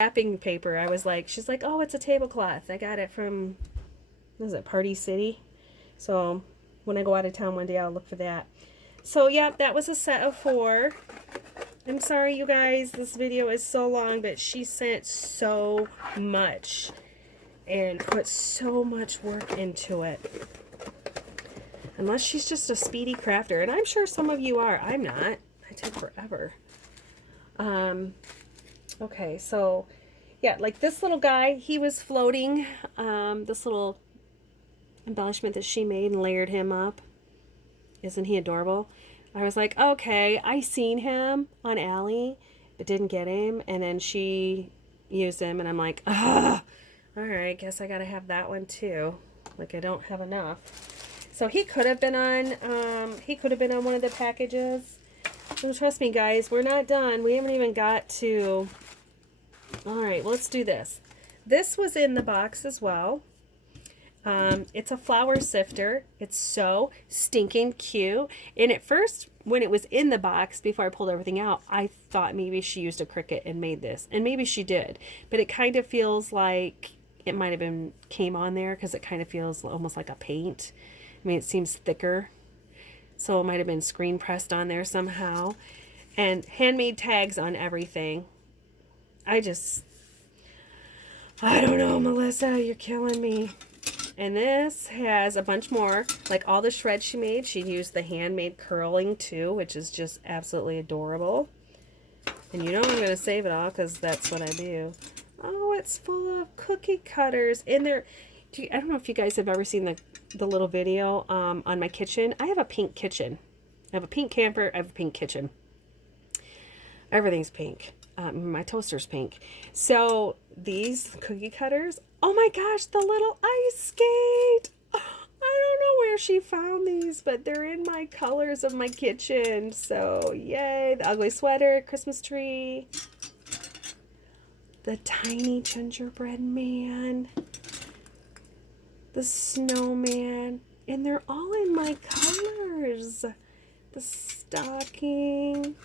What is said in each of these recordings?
wrapping paper. I was like, she's like, oh, it's a tablecloth. I got it from, what is it, Party City? So when I go out of town one day, I'll look for that. So yeah, that was a set of 4. I'm sorry, you guys, this video is so long, but she sent so much and put so much work into it. Unless she's just a speedy crafter, and I'm sure some of you are. I'm not. I take forever. Okay, so yeah, like this little guy, he was floating. This little embellishment that she made and layered him up. Isn't he adorable? I was like, okay, I seen him on Allie, but didn't get him. And then she used him, and I'm like, ah, all right, guess I gotta have that one too. Like I don't have enough. So he could have been on, one of the packages. So trust me, guys, we're not done. We haven't even got to. All right, well, let's do this. This was in the box as well. It's a flour sifter. It's so stinking cute. And at first, when it was in the box, before I pulled everything out, I thought maybe she used a Cricut and made this. And maybe she did. But it kind of feels like it might have been came on there because it kind of feels almost like a paint. I mean, it seems thicker. So it might have been screen pressed on there somehow. And handmade tags on everything. I don't know, Melissa, you're killing me. And this has a bunch more, like all the shreds she made. She used the handmade curling too, which is just absolutely adorable. And you know I'm going to save it all because that's what I do. Oh, it's full of cookie cutters in there. I don't know if you guys have ever seen the little video on my kitchen. I have a pink kitchen. I have a pink camper. I have a pink kitchen. Everything's pink. My toaster's pink. So these cookie cutters, oh my gosh, the little ice skate. I don't know where she found these, but they're in my colors of my kitchen. So yay, the ugly sweater, Christmas tree, the tiny gingerbread man, the snowman, and they're all in my colors. The stocking.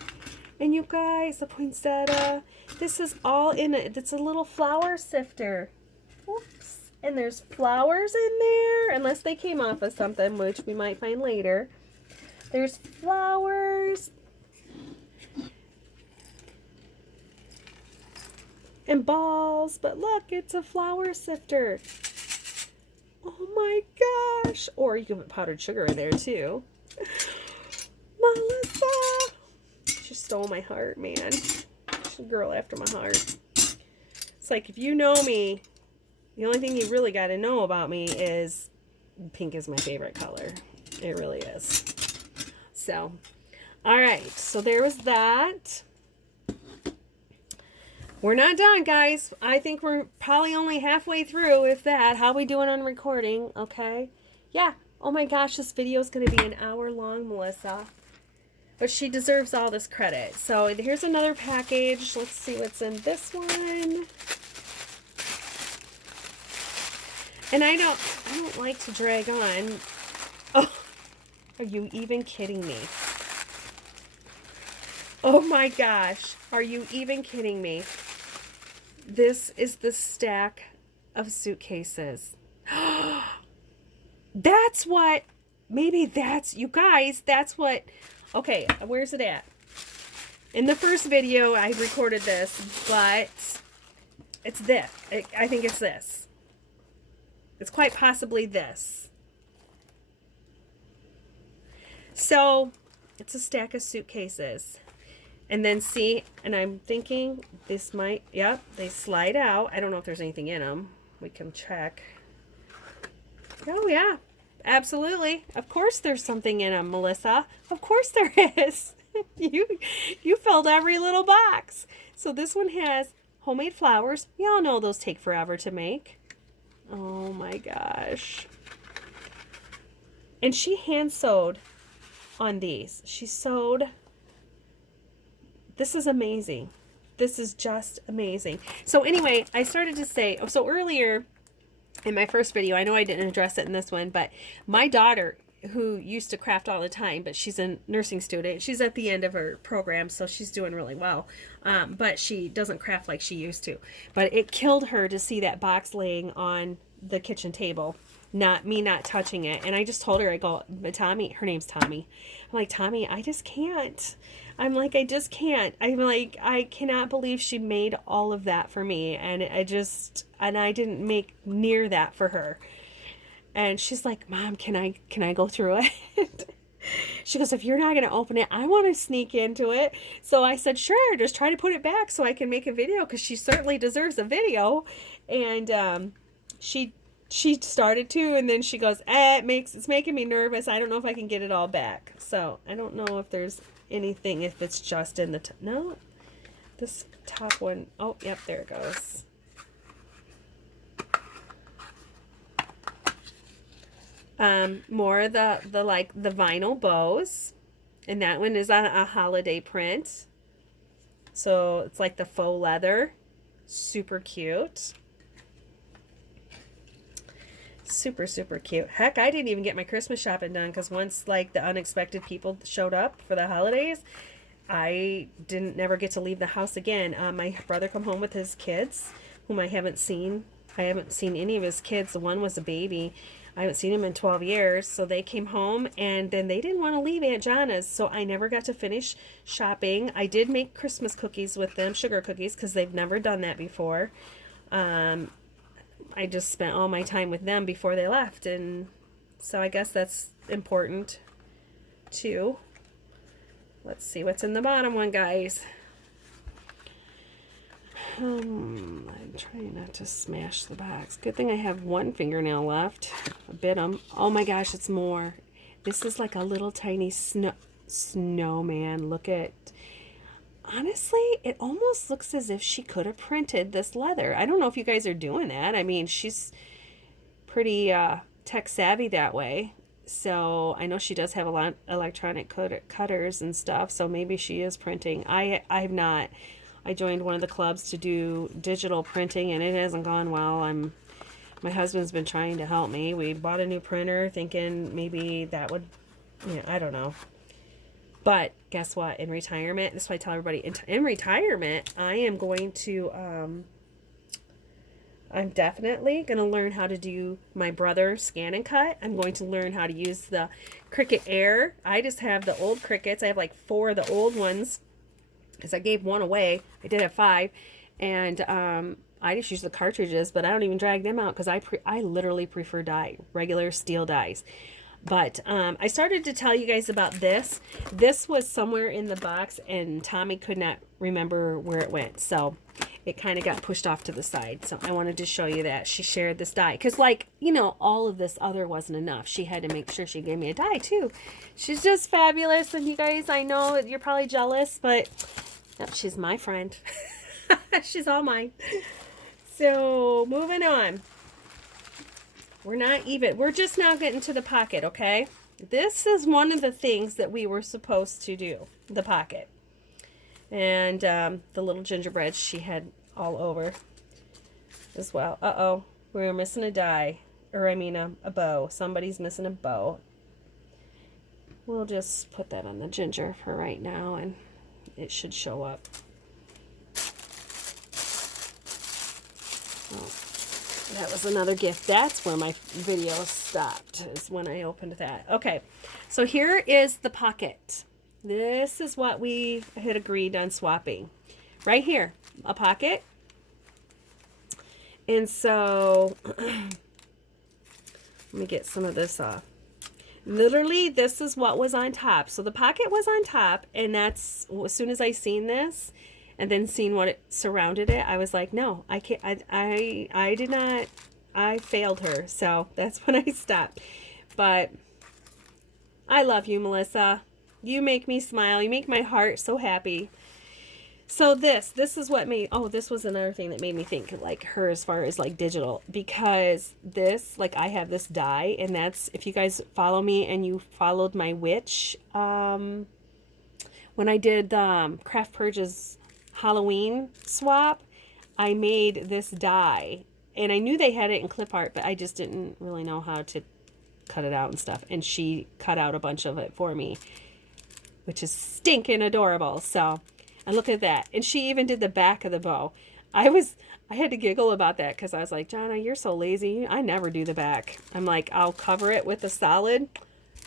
And you guys, the poinsettia, this is all in it. It's a little flour sifter. Oops. And there's flowers in there, unless they came off of something, which we might find later. There's flowers. And balls. But look, it's a flour sifter. Oh my gosh. Or you can put powdered sugar in there too. Melissa. She stole my heart, man. She's a girl after my heart. It's like, if you know me, the only thing you really got to know about me is pink is my favorite color. It really is. So, all right. So there was that. We're not done, guys. I think we're probably only halfway through, if that. How we doing on recording? Okay. Yeah. Oh my gosh, this video is going to be an hour long, Melissa. But she deserves all this credit. So here's another package. Let's see what's in this one. And I don't like to drag on. Oh, are you even kidding me? Oh my gosh. Are you even kidding me? This is the stack of suitcases. That's what, maybe that's, you guys, that's what. Okay, where's it at? In the first video, I recorded this, but it's this. I think it's this. It's quite possibly this. So, it's a stack of suitcases. And then see, and I'm thinking this might, yep, they slide out. I don't know if there's anything in them. We can check. Oh, yeah. Absolutely. Of course there's something in them, Melissa. Of course there is. You filled every little box. So this one has homemade flowers. Y'all know those take forever to make. Oh my gosh. And she hand sewed on these. She sewed. This is amazing. This is just amazing. So anyway, I started to say, so earlier in my first video, I know I didn't address it in this one, but my daughter who used to craft all the time, but she's a nursing student. She's at the end of her program, so she's doing really well. But she doesn't craft like she used to. But it killed her to see that box laying on the kitchen table, not touching it. And I just told her, I go, Tommy, her name's Tommy. I'm like, Tommy, I just can't. I'm like, I just can't. I'm like, I cannot believe she made all of that for me. And I didn't make near that for her. And she's like, Mom, can I go through it? She goes, if you're not going to open it, I want to sneak into it. So I said, sure, just try to put it back so I can make a video, because she certainly deserves a video. And she started to, and then she goes, it's making me nervous. I don't know if I can get it all back. So I don't know if there's anything, if it's just in the no, this top one. Oh, yep, there it goes. More of the like the vinyl bows, and that one is on a holiday print, so it's like the faux leather, super cute. Super cute. Heck, I didn't even get my Christmas shopping done, because once like the unexpected people showed up for the holidays, I never get to leave the house again. My brother come home with his kids, whom I haven't seen. I haven't seen any of his kids. The one was a baby. I haven't seen him in 12 years. So they came home, and then they didn't want to leave Aunt Jana's, so I never got to finish shopping. I did make Christmas cookies with them, sugar cookies, because they've never done that before. I just spent all my time with them before they left, and so I guess that's important too. Let's see what's in the bottom one, guys. I'm trying not to smash the box. Good thing I have one fingernail left. I bit them. Oh my gosh, it's more. This is like a little tiny snowman. Look at. Honestly, it almost looks as if she could have printed this leather. I don't know if you guys are doing that. I mean, she's pretty tech savvy that way. So I know she does have a lot of electronic cutters and stuff. So maybe she is printing. I have not. I joined one of the clubs to do digital printing, and it hasn't gone well. My husband's been trying to help me. We bought a new printer thinking maybe that would, I don't know. But guess what? In retirement, this is why I tell everybody, in retirement, I am going to, I'm definitely going to learn how to do my brother scan and cut. I'm going to learn how to use the Cricut Air. I just have the old Cricuts. I have like 4 of the old ones, because I gave one away. I did have 5. And I just use the cartridges, but I don't even drag them out, because I literally prefer regular steel dies. But I started to tell you guys about this. This was somewhere in the box, and Tommy could not remember where it went. So it kind of got pushed off to the side. So I wanted to show you that. She shared this die. Because, like, all of this other wasn't enough. She had to make sure she gave me a die, too. She's just fabulous. And you guys, I know you're probably jealous, but yep, she's my friend. She's all mine. So, moving on. We're just now getting to the pocket, okay? This is one of the things that we were supposed to do, the pocket. And the little gingerbread she had all over as well. Uh-oh, we were missing a die. Or, I mean, a bow. Somebody's missing a bow. We'll just put that on the ginger for right now, and it should show up. Oh. That was another gift. That's where my video stopped, is when I opened that. Okay, so here is the pocket. This is what we had agreed on swapping. Right here, a pocket. And so, let me get some of this off. Literally, this is what was on top. So the pocket was on top, and that's, as soon as I seen this, and then seeing what it surrounded it, I was like, no, I can't, I did not, I failed her. So that's when I stopped. But I love you, Melissa. You make me smile. You make my heart so happy. So this is what made, oh, this was another thing that made me think like her as far as like digital, because this, like I have this die, and that's, if you guys follow me and you followed my witch, when I did the Craft Purges Halloween swap, I made this die, and I knew they had it in clip art, but I just didn't really know how to cut it out and stuff. And she cut out a bunch of it for me, which is stinking adorable. So, and look at that. And she even did the back of the bow. I had to giggle about that because I was like, Jonna, you're so lazy. I never do the back. I'm like, I'll cover it with a solid.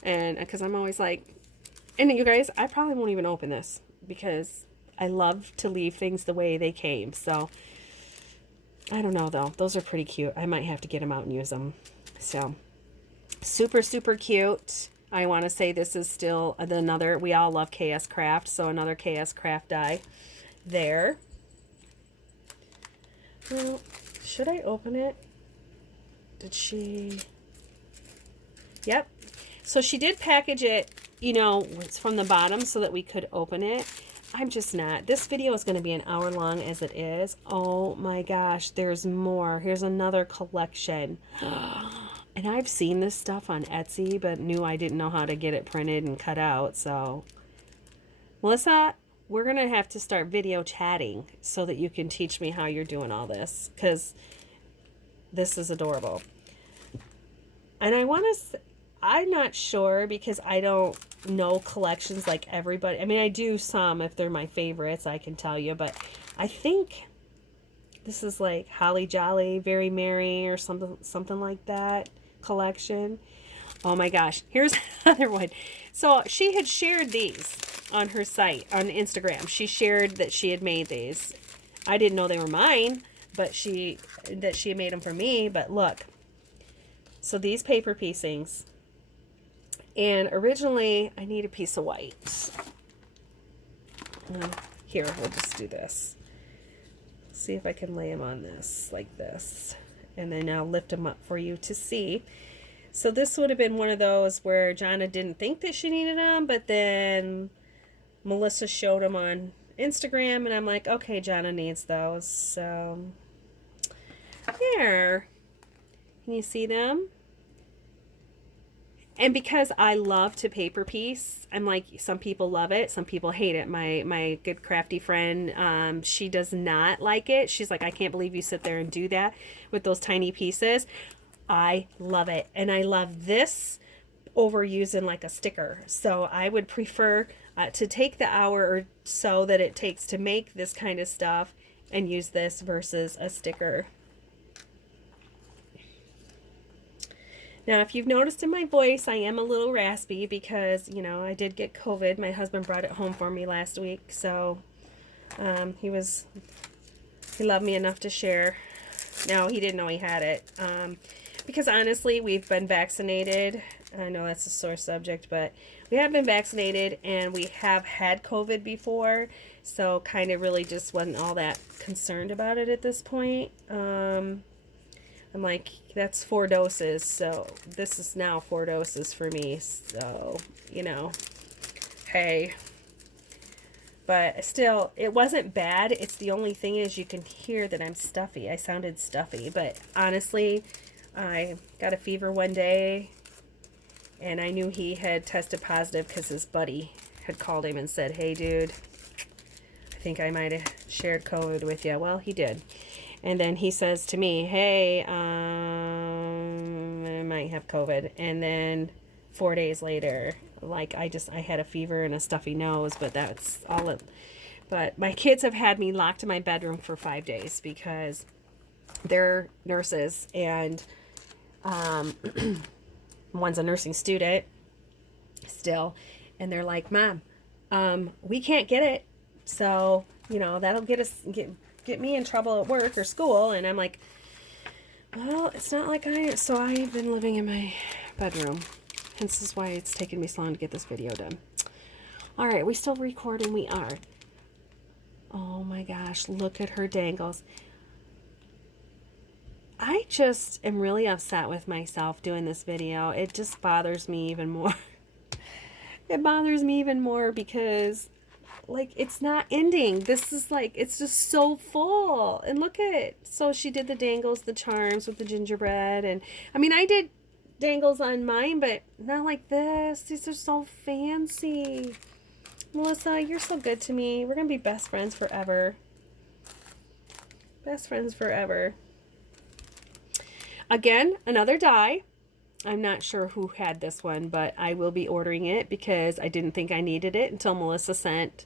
And because I'm always like, and you guys, I probably won't even open this because I love to leave things the way they came. So, I don't know though. Those are pretty cute. I might have to get them out and use them. So, super, super cute. I want to say this is still another, we all love KS Craft. So, another KS Craft die there. Well, should I open it? Did she? Yep. So she did package it, you know, it's from the bottom so that we could open it. I'm just not. This video is going to be an hour long as it is. Oh my gosh, there's more. Here's another collection. And I've seen this stuff on Etsy, but knew I didn't know how to get it printed and cut out. So, Melissa, we're going to have to start video chatting so that you can teach me how you're doing all this, because this is adorable. And I want to, I'm not sure because I don't know collections like everybody. I mean, I do some if they're my favorites, I can tell you, but I think this is like Holly Jolly, Very Merry or something like that collection. Oh my gosh, here's another one. So she had shared these on her site on Instagram. She shared that she had made these. I didn't know they were mine, but she had made them for me. But look, so these paper piecings, and originally I need a piece of white. Here, we'll just do this. See if I can lay them on this like this, and then I'll lift them up for you to see. So this would have been one of those where Jonna didn't think that she needed them, but then Melissa showed them on Instagram, and I'm like, okay, Jonna needs those. So, there. Can you see them? And because I love to paper piece, I'm like, some people love it, some people hate it. My good crafty friend, she does not like it. She's like, I can't believe you sit there and do that with those tiny pieces. I love it. And I love this over using like a sticker. So I would prefer to take the hour or so that it takes to make this kind of stuff and use this versus a sticker. Now, if you've noticed in my voice, I am a little raspy because, you know, I did get COVID. My husband brought it home for me last week. So he loved me enough to share. No, he didn't know he had it. Because honestly, we've been vaccinated. I know that's a sore subject, but we have been vaccinated and we have had COVID before. So kind of really just wasn't all that concerned about it at this point. I'm like, that's 4 doses. So this is now 4 doses for me. So, you know, hey. But still, it wasn't bad. It's the only thing is you can hear that I'm stuffy. I sounded stuffy. But honestly, I got a fever one day, and I knew he had tested positive because his buddy had called him and said, hey, dude, I think I might have shared COVID with you. Well, he did. And then he says to me, hey, I might have COVID. And then 4 days later, like, I had a fever and a stuffy nose, but that's all it. But my kids have had me locked in my bedroom for 5 days because they're nurses, and one's a nursing student still, and they're like, Mom, we can't get it, so, you know, that'll get me in trouble at work or school. And I'm like, well, it's not like so I've been living in my bedroom. Hence is why it's taken me so long to get this video done. All right, we still recording? We are. Oh my gosh, look at her dangles. I just am really upset with myself doing this video. It just bothers me even more. It bothers me even more because, like, it's not ending. This is like, it's just so full. And look at it. So she did the dangles, the charms with the gingerbread. And I mean, I did dangles on mine, but not like this. These are so fancy. Melissa, you're so good to me. We're going to be best friends forever. Best friends forever. Again, another die. I'm not sure who had this one, but I will be ordering it because I didn't think I needed it until Melissa sent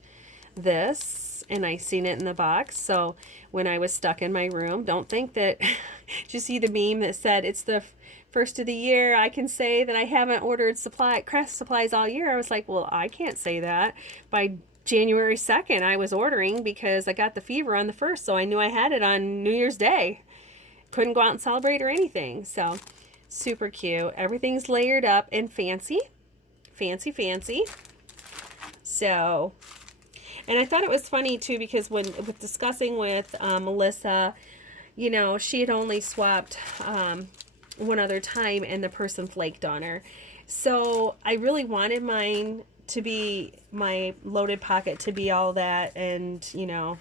this and I seen it in the box. So when I was stuck in my room, don't think that did you see the meme that said it's the first of the year, I can say that I haven't ordered craft supplies all year. I was like, well, I can't say that. By January 2nd I was ordering because I got the fever on the 1st, so I knew I had it on New Year's Day. Couldn't go out and celebrate or anything. So super cute. Everything's layered up and fancy. Fancy. So, and I thought it was funny too because with discussing with Melissa, you know, she had only swapped one other time and the person flaked on her. So I really wanted mine to be, my loaded pocket to be all that, and you know,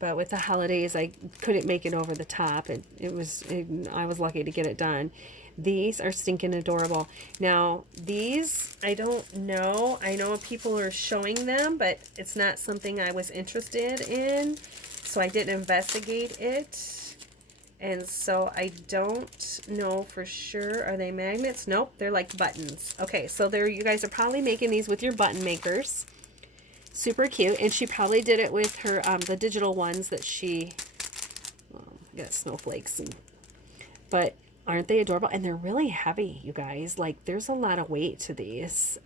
but with the holidays I couldn't make it over the top. I was lucky to get it done. These are stinking adorable. Now these, I don't know, I know people are showing them, but it's not something I was interested in, so I didn't investigate it. And so I don't know for sure. Are they magnets? Nope, they're like buttons. Okay, so you guys are probably making these with your button makers. Super cute. And she probably did it with her the digital ones that she got snowflakes. But aren't they adorable? And they're really heavy, you guys. Like, there's a lot of weight to these.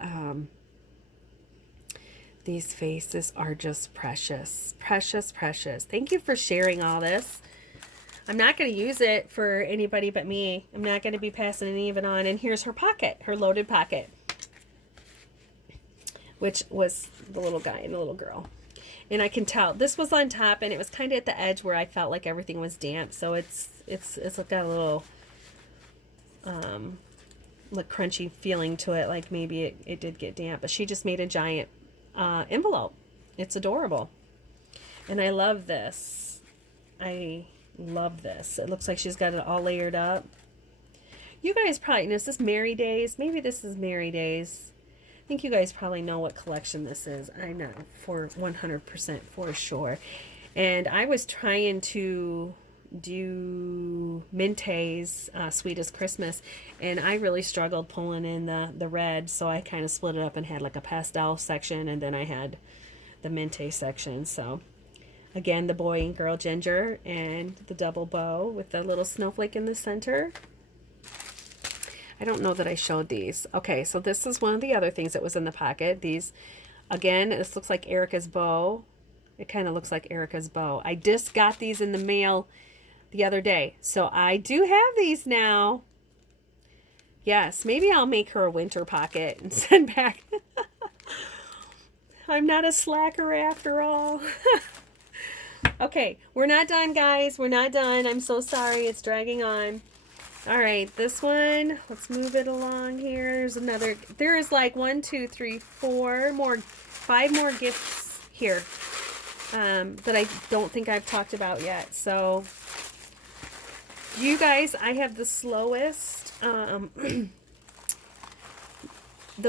These faces are just precious. Precious. Thank you for sharing all this. I'm not going to use it for anybody but me. I'm not going to be passing any of it on. And here's her pocket, her loaded pocket, which was the little guy and the little girl. And I can tell this was on top, and it was kind of at the edge where I felt like everything was damp. So it's got a little like crunchy feeling to it, like maybe it did get damp. But she just made a giant envelope. It's adorable, and I love this. I love this. It looks like she's got it all layered up. You guys probably know, is this Merry Days? Maybe this is Merry Days. I think you guys probably know what collection this is. I know for 100% for sure. And I was trying to do Minte's Sweet as Christmas, and I really struggled pulling in the red, so I kind of split it up and had like a pastel section, and then I had the Minte section. So again, the boy and girl ginger and the double bow with the little snowflake in the center. I don't know that I showed these. Okay, so this is one of the other things that was in the pocket. These, again, this looks like Erica's bow. It kind of looks like Erica's bow. I just got these in the mail the other day, so I do have these now. Yes, maybe I'll make her a winter pocket and send back. I'm not a slacker after all. Okay, we're not done, guys. We're not done. I'm so sorry. It's dragging on. All right, this one, let's move it along here. There's another. There is like 1, 2, 3, 4 more, 5 more gifts here that I don't think I've talked about yet. So, you guys, I have the slowest. The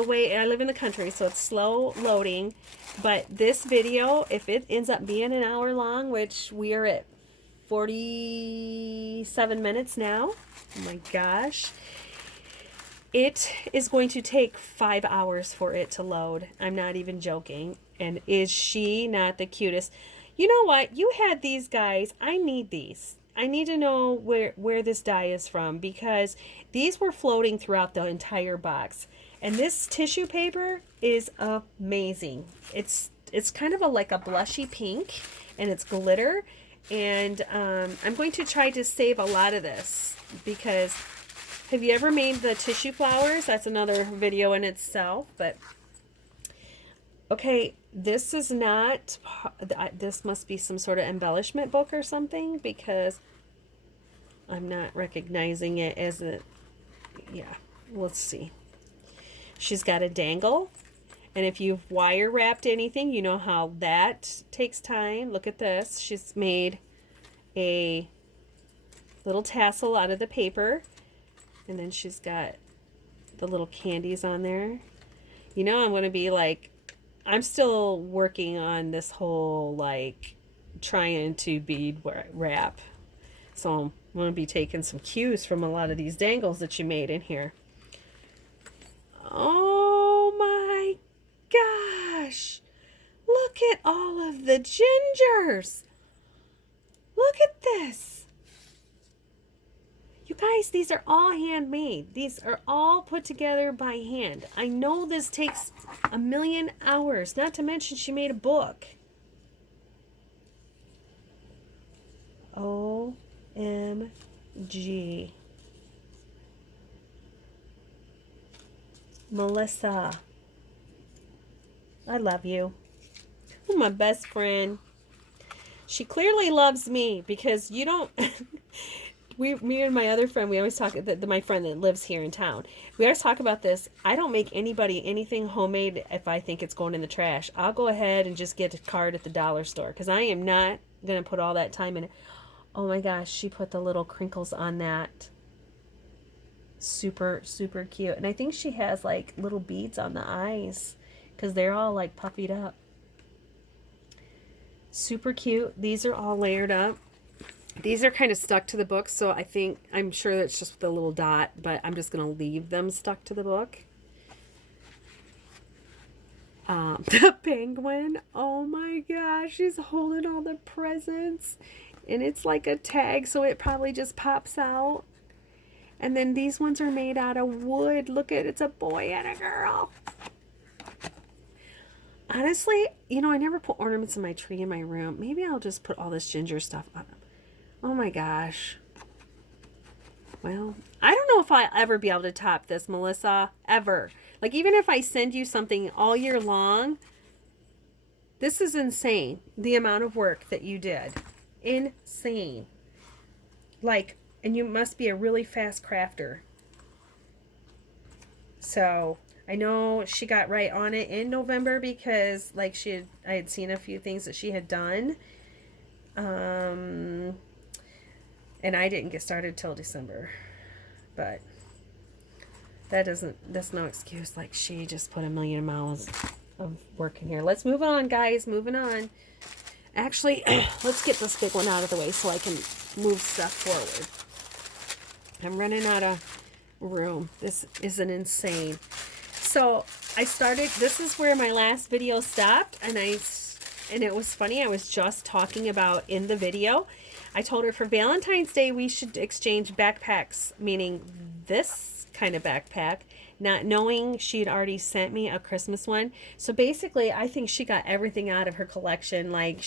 way I live in the country, so it's slow loading. But this video, if it ends up being an hour long, which we are at 47 minutes now, oh my gosh, it is going to take 5 hours for it to load. I'm not even joking. And is she not the cutest? You know what? You had these guys. I need these. I need to know where this dye is from, because these were floating throughout the entire box. And this tissue paper is amazing. It's kind of like a blushy pink, and it's glitter. And I'm going to try to save a lot of this, because have you ever made the tissue flowers? That's another video in itself. But okay, this is not, this must be some sort of embellishment book or something, because I'm not recognizing it as a, yeah, let's see. She's got a dangle, and if you've wire wrapped anything, you know how that takes time. Look at this. She's made a little tassel out of the paper, and then she's got the little candies on there. You know, I'm going to be like, I'm still working on this whole, like, trying to bead wrap. So I'm going to be taking some cues from a lot of these dangles that you made in here. Oh my gosh. Look at all of the gingers. Look at this. You guys, these are all handmade. These are all put together by hand. I know this takes a million hours, not to mention she made a book. OMG. Melissa, I love you. You're my best friend. She clearly loves me because you don't... me and my other friend, we always talk, my friend that lives here in town, we always talk about this. I don't make anybody anything homemade if I think it's going in the trash. I'll go ahead and just get a card at the dollar store because I am not going to put all that time in it. Oh my gosh, she put the little crinkles on that. Super, super cute. And I think she has like little beads on the eyes because they're all like puffied up. Super cute. These are all layered up. These are kind of stuck to the book, so I'm sure that's just the little dot, but I'm just going to leave them stuck to the book. The penguin, oh my gosh, she's holding all the presents, and it's like a tag, so it probably just pops out. And then these ones are made out of wood. Look at, it's a boy and a girl. Honestly, you know, I never put ornaments in my tree in my room. Maybe I'll just put all this ginger stuff on them. Oh my gosh. Well, I don't know if I'll ever be able to top this, Melissa. Ever. Like, even if I send you something all year long, this is insane. The amount of work that you did. Insane. Like, and you must be a really fast crafter. So, I know she got right on it in November because, like, I had seen a few things that she had done. And I didn't get started till December. But that's no excuse. Like, she just put a million miles of work in here. Let's move on, guys. Moving on. Actually, let's get this big one out of the way so I can move stuff forward. I'm running out of room. This isn't insane. So I started, this is where my last video stopped, and it was funny. I was just talking about in the video, I told her for Valentine's Day we should exchange backpacks, meaning this kind of backpack, not knowing she'd already sent me a Christmas one. So basically, I think she got everything out of her collection. Like,